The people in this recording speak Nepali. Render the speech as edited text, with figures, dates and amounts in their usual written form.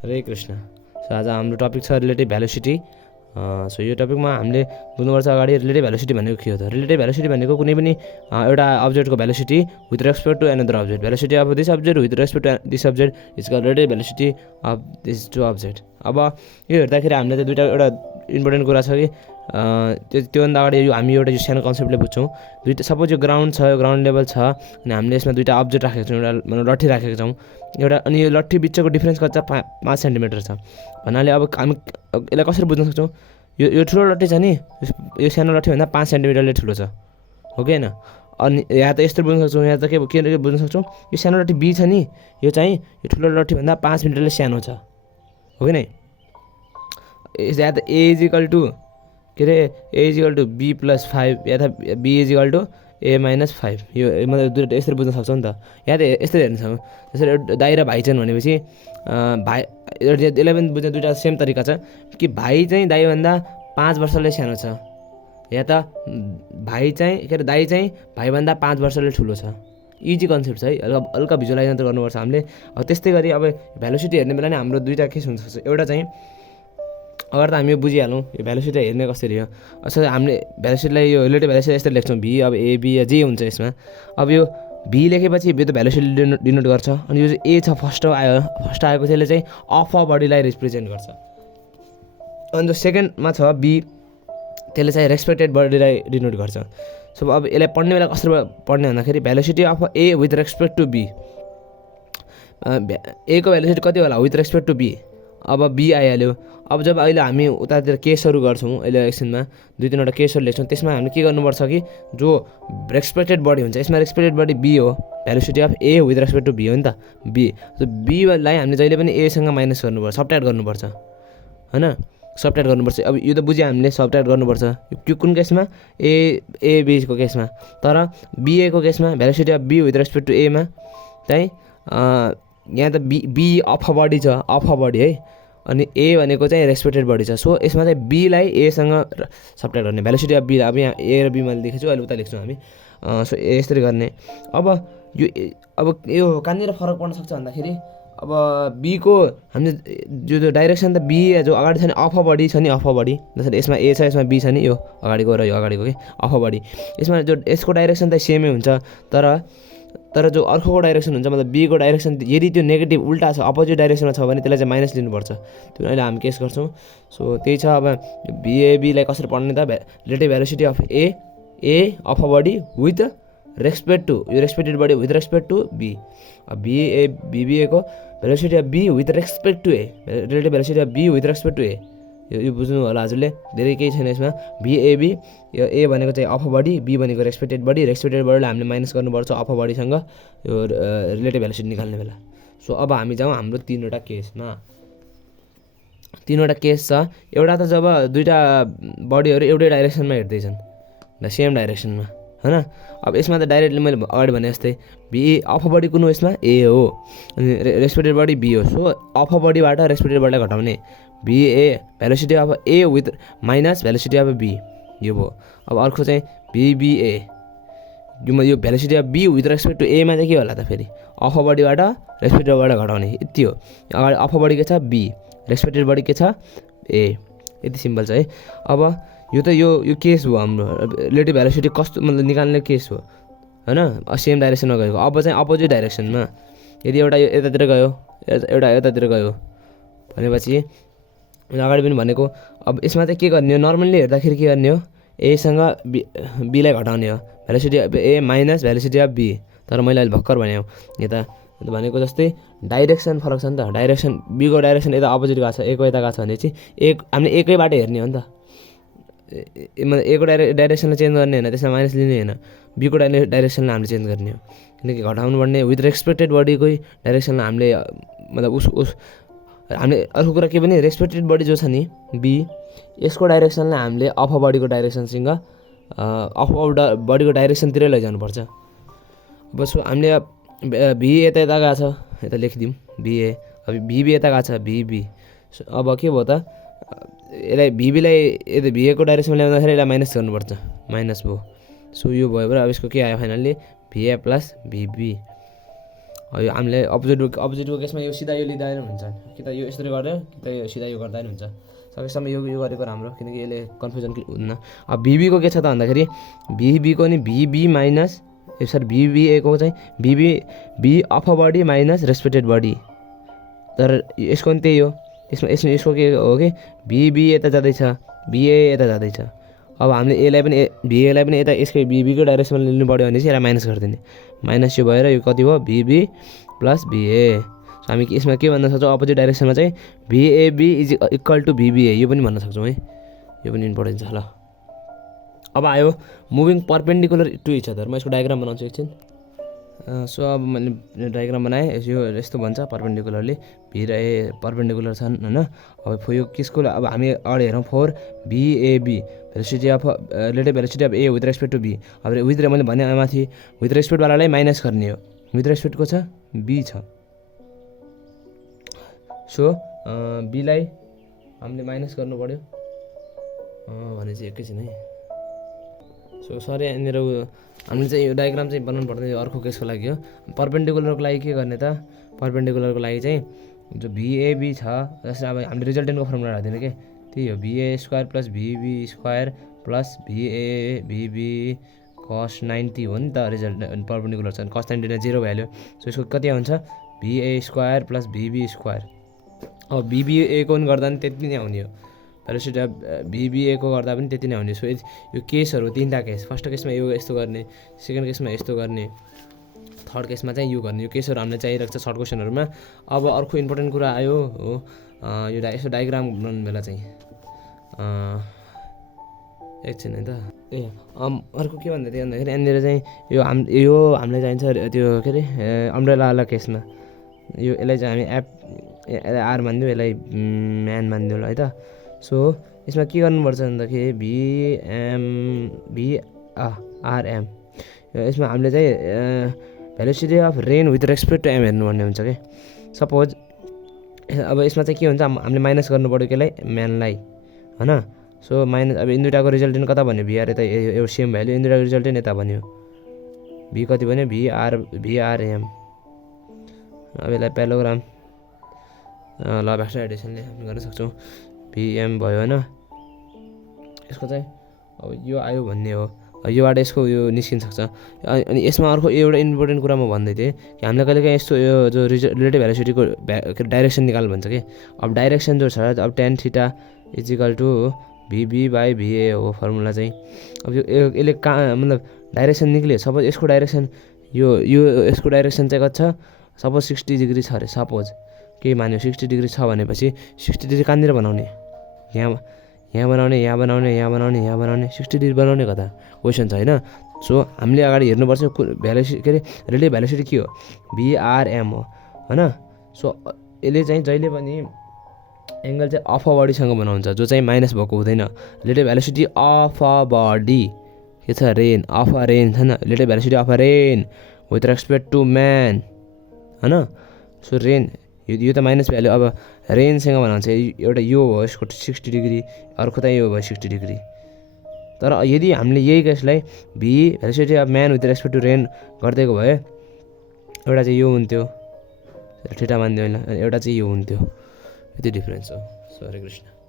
हरे कृष्ण। सो आज हाम्रो टपिक छ रिलेटिभ भेलोसिटी। सो यो टपिकमा हामीले बुझ्नुपर्छ अगाडि रिलेटिभ भेलोसिटी भनेको के हो त। रिलेटिभ भेलोसिटी भनेको कुनै पनि एउटा अब्जेक्टको velocity with respect to another object. Velocity of this object with respect to this object is called relative velocity of this to object. अब यो हेर्दाखेरि हामीले चाहिँ दुईवटा एउटा इम्पोर्टेन्ट कुरा छ कि त्योभन्दा अगाडि यो हामी एउटा यो सानो कन्सेप्टले बुझ्छौँ। दुईवटा सपोज यो ग्राउन्ड छ, यो ग्राउन्ड लेभल छ अनि हामीले यसमा दुईवटा अब्जेक्ट राखेको छौँ, एउटा लट्ठी राखेको छौँ एउटा, अनि यो लट्ठी बिचको डिफ्रेन्स कति छ 5 सेन्टिमिटर छ भन्नाले अब हामी यसलाई कसरी बुझ्न सक्छौँ, यो ठुलो लट्ठी छ नि, यो सानो लट्ठीभन्दा 5 सेन्टिमिटरले ठुलो छ, हो कि होइन। अनि यहाँ त यस्तो बुझ्न सक्छौँ, यहाँ त के बुझ्न सक्छौँ, यो सानो लट्ठी बी छ नि, यो चाहिँ यो ठुलो लट्ठीभन्दा 5 मिटरले सानो छ, हो कि नै। यहाँ त ए इज इक्वल टु के अरे A is equal to B plus 5 या त B is equal to A minus 5। यो मतलब दुईवटा यसरी बुझ्न सक्छौँ नि त। यहाँ त यस्तरी हेर्न सक्छौँ, जसरी दाइ र भाइ छन् भनेपछि भाइ 11 बुझ्ने दुईवटा सेम तरिका छ कि भाइ चाहिँ दाइभन्दा 5 वर्षले सानो छ, या त भाइ चाहिँ के अरे दाइ चाहिँ भाइभन्दा 5 वर्षले ठुलो छ। इजी कन्सेप्ट छ है, हल्का भिजुअलाइज त गर्नुपर्छ हामीले। अब त्यस्तै गरी अब भेलोसिटी हेर्ने बेला नै हाम्रो दुईवटा केस हुनसक्छ। एउटा चाहिँ अगर त हामी यो बुझिहालौँ यो भेलोसिटी हेर्ने कसरी हो। असल हामीले भेलोसिटीलाई यो रिलेटिभ भेलोसिटी यसरी लेख्छौँ, भी अब एबी या जे हुन्छ यसमा। अब यो भी लेखेपछि यो त भेलोसिटी डिनोट गर्छ, अनि यो चाहिँ ए छ फर्स्ट आएको त्यसले चाहिँ अफ अ बडीलाई रिप्रेजेन्ट गर्छ। अनि जो सेकेन्डमा छ बी त्यसले चाहिँ रेस्पेक्टेड बडीलाई डिनोट गर्छ। सो अब यसलाई पढ्ने बेला कसरी पढ्ने भन्दाखेरि velocity of A with respect to B, A को भेलोसिटी कति होला विथ रेस्पेक्ट टु बी। अब बी आइहाल्यो। अब जब अहिले हामी उतातिर केसहरू गर्छौँ, अहिले एकछिनमा 2-3वटा केसहरू लेख्छौँ, त्यसमा हामीले के गर्नुपर्छ कि जो रेस्पेक्टेड बडी हुन्छ यसमा रेस्पेक्टेड बडी बी हो, velocity of A with respect to B हो नि त बी। सो बीलाई हामीले जहिले पनि एसँग माइनस गर्नुपर्छ, सबट्र्याक्ट गर्नुपर्छ, होइन, सबट्र्याक्ट गर्नुपर्छ। अब यो त बुझ्यो हामीले, सबट्र्याक्ट गर्नुपर्छ। यो कुन केसमा एबीको केसमा, तर बिएको केसमा velocity of B with respect to एमा चाहिँ यहाँ त बी अफ अ बडी छ, अफ अ बडी है, अनि ए भनेको चाहिँ रेस्पेक्टेड बडी छ। सो यसमा चाहिँ बीलाई एसँग सबट्र्याक्ट गर्ने, भेलोसिटी अफ बी अब यहाँ ए र बी मैले लेखेको छु, अहिले उता लेख्छौँ हामी। सो यसरी गर्ने। अब यो कहाँनिर फरक पर्न सक्छ भन्दाखेरि अब बीको हामीले जो डाइरेक्सन त बी जो अगाडि छ नि अफ अ बडी छ नि, अफ अ बडी जसरी यसमा ए छ यसमा बी छ नि, यो अगाडिको र यो अगाडिको कि अफ अ बडी, यसमा जो यसको डाइरेक्सन त सेमै हुन्छ, तर जो अर्कोको डाइरेक्सन हुन्छ मतलब बीको डाइरेक्सन यदि त्यो नेगेटिभ उल्टा छ, अपोजिट डाइरेक्सनमा छ भने त्यसलाई चाहिँ माइनस लिनुपर्छ। त्यो अहिले हामी केस गर्छौँ। सो त्यही छ। अब बिएबीलाई कसरी पढ्ने त, relative velocity of A of a body with respect to, यो respected body with respect to B. अब बिबिएको velocity of B with respect to A, relative velocity of B with respect to A. यो बुझ्नु होला हजुरले, धेरै केही छैन यसमा। बिएबी यो ए भनेको चाहिँ अफ अ बडी, बी भनेको रेस्पेक्टेड बडीलाई हामीले माइनस गर्नुपर्छ अफ अ बडीसँग यो रिलेटिभ भेलोसिटी निकाल्ने बेला। सो अब हामी जाउँ हाम्रो 3वटा केसमा। 3वटा केस छ। एउटा त जब दुईवटा बडीहरू एउटै डाइरेक्सनमा हेर्दैछन्, सेम डाइरेक्सनमा, होइन। अब यसमा त डाइरेक्टली मैले अगाडि भने जस्तै बी अफ अ बडी कुन हो यसमा ए हो, अनि रेस्पेक्टेड बडी बी हो। सो अफ अ बडीबाट रेस्पेक्टेड बडीलाई घटाउने B A velocity of A with minus velocity of B, यो भयो। अब अर्को चाहिँ बिबिए, यो velocity of B with respect to एमा चाहिँ के होला त, फेरि अफ अ बडीबाट रेस्पेक्टेड बडीलाई घटाउने, यति हो। अगाडि अफ अ बडी के छ बी, रेस्पेक्टेड बडी के छ ए, यति सिम्पल छ है। अब यो त यो केस भयो हाम्रो रिलेटिभ भेलोसिटी कस्तो मतलब निकाल्ने केस हो, होइन, सेम डाइरेक्सनमा गएको। अब चाहिँ अपोजिट डाइरेक्सनमा यदि एउटा यो यतातिर गयो एउटा यतातिर गयो भनेपछि अगाडि पनि भनेको। अब यसमा चाहिँ के गर्ने हो, नर्मल्ली हेर्दाखेरि के गर्ने हो, एसँग बीलाई घटाउने हो, velocity of A minus velocity of B. तर मैले अहिले भर्खर भने यता भनेको जस्तै डाइरेक्सन फरक छ नि त, डाइरेक्सन बीको डाइरेक्सन यता अपोजिट गएको छ, एको यता गएको छ भने चाहिँ हामीले एकै बाटो हेर्ने हो नि त। एको डाइरेक्सनलाई चेन्ज गर्ने होइन, त्यसमा माइनस लिने होइन, बीको डाइरेक्सनलाई हामीले चेन्ज गर्ने हो, किनकि घटाउनु पर्ने विथ रेस्पेक्टेड बडीकै डाइरेक्सनलाई हामीले मतलब हामीले अर्को कुरा के पनि रेस्पेक्टेड बडी जो छ नि बी, यसको डाइरेक्सनलाई हामीले अफ अ बडीको डाइरेक्सनसँग अफ अ बडीको डाइरेक्सनतिरै लैजानुपर्छ। अब सो हामीले भी यता गएको छ, यता लेखिदिउँ बिए, अब बिबी यता गएको छ बिबी। अब के भयो त, यसलाई बिबीलाई यता भिएको डाइरेक्सनमा ल्याउँदाखेरि यसलाई माइनस गर्नुपर्छ, माइनस भयो। सो यो भयो भने अब यसको के आयो फाइनल्ली भिए प्लस बिबी। यो हामीले अपोजिटको केसमा यो सिधा यो लिँदा पनि हुन्छ, कि त यो यसरी गर्यो कि त यो सिधा यो गर्दा पनि हुन्छ। सकेसम्म यो गरेको राम्रो, किनकि यसले कन्फ्युजन हुन्न। अब भिबीको के छ त भन्दाखेरि भिबीको नि भिबी माइनस सरी भिबिएको चाहिँ V of a body minus respected body, तर यसको पनि त्यही हो। यसको के हो कि भिबी यता जाँदैछ, भिए यता जाँदैछ। अब हामीले एलाई पनि भिएलाई पनि यता यसकै भिबीको डाइरेक्सनमा लिनु पऱ्यो भने चाहिँ यसलाई माइनस गरिदिने, माइनस यो भएर यो कति भयो भिबी प्लस भिए। सो हामी यसमा के भन्न सक्छौँ, अपोजिट डाइरेक्सनमा चाहिँ भिएबी इज इक्वल टु भिबिए, यो पनि भन्न सक्छौँ है, यो पनि इम्पोर्टेन्ट छ। ल अब आयो moving perpendicular to each other. म यसको डायग्राम बनाउँछु एकछिन। सो अब मैले डायग्राम बनाएँ, यो यस्तो भन्छ पर्पेन्डिकुलरली भी र ए पर्पेन्डिकुलर छन् होइन। अब यो किसको, अब हामी अगाडि हेरौँ 4 VAB velocity of relative velocity of A with respect to B. अब विथ मैले भने माथि विथ रेस्पेक्टवालालाई माइनस गर्ने हो, विथ रेस्पेक्टको छ बी छ। सो बीलाई हामीले माइनस गर्नु पऱ्यो भने चाहिँ एकैछिन है। सो सरी यहाँनिर हामीले चाहिँ यो डायग्राम चाहिँ बनाउनु पर्दैन, यो अर्को केसको लागि हो। पर्पेन्डिकुलरको लागि के गर्ने त, पर्पेन्डिकुलरको लागि चाहिँ जो भिएबी छ, जस्तै अब हामीले रिजल्टेन्टको फर्मुला राख्दैन के, त्यही हो VA square plus VB square plus VA VB cos 90 हो नि त। रिजल्ट पर्पेन्डिकुलर छ कस 90 0 भ्याल्यु। सो यसको कति आउँछ भिए स्क्वायर प्लस भिबी स्क्वायर। अब भिबिएको पनि गर्दा पनि त्यति नै आउने हो, भेलोसिटी अफ भिबिएको गर्दा पनि त्यति नै आउने। सो यो केसहरू 3टा केस, फर्स्ट केसमा यो यस्तो गर्ने, सेकेन्ड केसमा यस्तो गर्ने, थर्ड केसमा चाहिँ यो गर्ने। यो केसहरू हामीलाई चाहिरहेको छ सर्ट क्वेसनहरूमा। अब अर्को इम्पोर्टेन्ट कुरा आयो हो यो यसो डायग्राम बनाउनु बेला चाहिँ एकछिन है त। अर्को के भन्दै थियो भन्दाखेरि यहाँनिर चाहिँ यो हामीलाई चाहिन्छ त्यो के अरे अम्ब्रेला केसमा यो यसलाई चाहिँ हामी यसलाई आर मानिदिउँ, यसलाई म्यान मानिदिउँ है त। सो यसमा के गर्नुपर्छ भन्दाखेरि भिआरएम, यसमा हामीले चाहिँ velocity of rain with respect to M हेर्नुपर्ने हुन्छ कि। सपोज अब यसमा चाहिँ के हुन्छ, हामीले माइनस गर्नु पऱ्यो केलाई म्यानलाई होइन। सो माइनस अब इन दुइटाको रिजल्टेन्ट कता भन्यो भिआर यता यो सेम भ्याल्यु, इन दुइटाको रिजल्टेन्ट यता भन्यो भी कति भन्यो भिआरएम। अब यसलाई प्यालोग्राम ल भ्याक्टर एडिसनले हामी गर्न सक्छौँ, भिएम भयो होइन। यसको चाहिँ अब यो आयो भन्ने हो, योबाट यसको यो निस्किन सक्छ। अनि यसमा अर्को एउटा इम्पोर्टेन्ट कुरा म भन्दै थिएँ कि हामीलाई कहिलेकाहीँ यस्तो यो जो रिलेटिभ भेलोसिटीको डाइरेक्सन निकाल भन्छ कि। अब डाइरेक्सन जो छ अब tan theta is equal to VB by VA हो फर्मुला चाहिँ। अब यो यसले कहाँ मतलब डाइरेक्सन निक्ल्यो, सपोज यसको डाइरेक्सन यो यसको डाइरेक्सन चाहिँ कति छ, सपोज 60 डिग्री छ अरे। सपोज केही मान्यो 60 डिग्री छ भनेपछि 60 डिग्री कहाँनिर बनाउने, यहाँ बनाउने, यहाँ बनाउने, यहाँ बनाउने, यहाँ बनाउने, 60 डिग्री बनाउने कता क्वेसन छ होइन। सो हामीले अगाडि हेर्नुपर्छ भेलोसिटी के अरे रिलेटिभ भेलोसिटी के हो भिआरएम हो होइन। सो यसले चाहिँ जहिले पनि एङ्गल चाहिँ अफ अ बडीसँग बनाउँछ, जो चाहिँ माइनस भएको हुँदैन। Relative velocity of a body के छ रेन, अफ अ रेन छैन, relative velocity of a rain with respect to man होइन। सो रेन यो त माइनस भ्याल्यु, अब रेनसँग बनाउँछ एउटा यो हो यसको 60 डिग्री, अर्को त यो भयो 60 डिग्री। तर यदि हामीले यही केसलाई V velocity of man with respect to rain गरिदिएको भए एउटा चाहिँ यो हुन्थ्यो, ठिटा मानिदियो होइन, एउटा चाहिँ यो हुन्थ्यो। यति डिफ्रेन्स हो। सो हरे कृष्ण।